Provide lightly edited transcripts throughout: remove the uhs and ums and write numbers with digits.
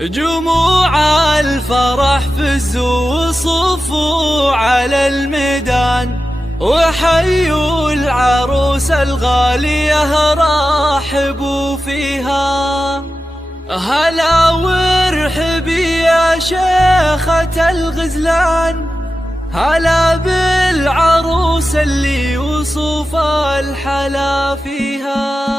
جموع الفرح فزوا وصفوا على الميدان، وحيوا العروس الغالية رحبوا فيها. هلا وارحبي يا شيخة الغزلان، هلا بالعروس اللي وصف الحلا فيها.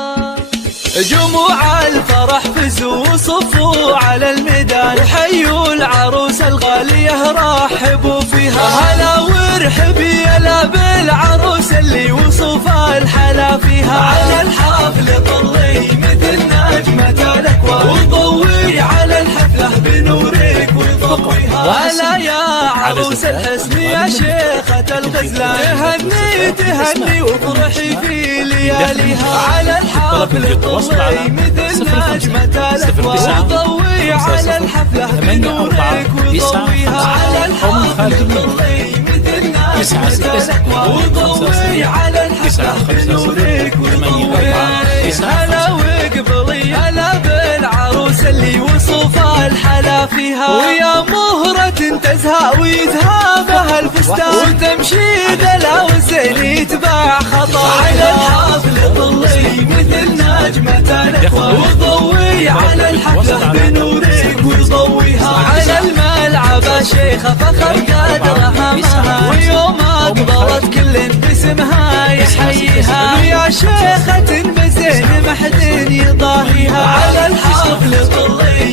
جموع الفرح فزوا وصفوا على الميدان، حيوا العروس الغالية رحبوا فيها. هلا وارحبي يلا بالعروس اللي وصف الحلا فيها. على الحفل طلي مثل نجمة الأكوان، وضوي على الحفلة بنورك وضويها. ولا يا عروس الحسن يا شيخة الغزلان، تهني وافرحي في لياليها. على الحفل طلي مثل نجمة الأكوان، وضوي على الحفلة بنورك وضويها. على الحفل طلي مثل نجمة الأكوان، وضوي على الحفلة بنورك وضويها. هلا وقبلي هلا بالعروس اللي وصف الحلا فيها. ويا مهرة تزهى ويذهبها الفستان، وتمشي دلا والزين يتبع خطاها. على الحفل طلي مثل نجمة الأكوان، وضوي على الحفلة بنورك وضويها. على الملعب شيخة فخر قدرها مها، ويوم أقبلت كل باسمها يحييها. ويا شيخة بزين محد يضاهيها. على الحفل طلي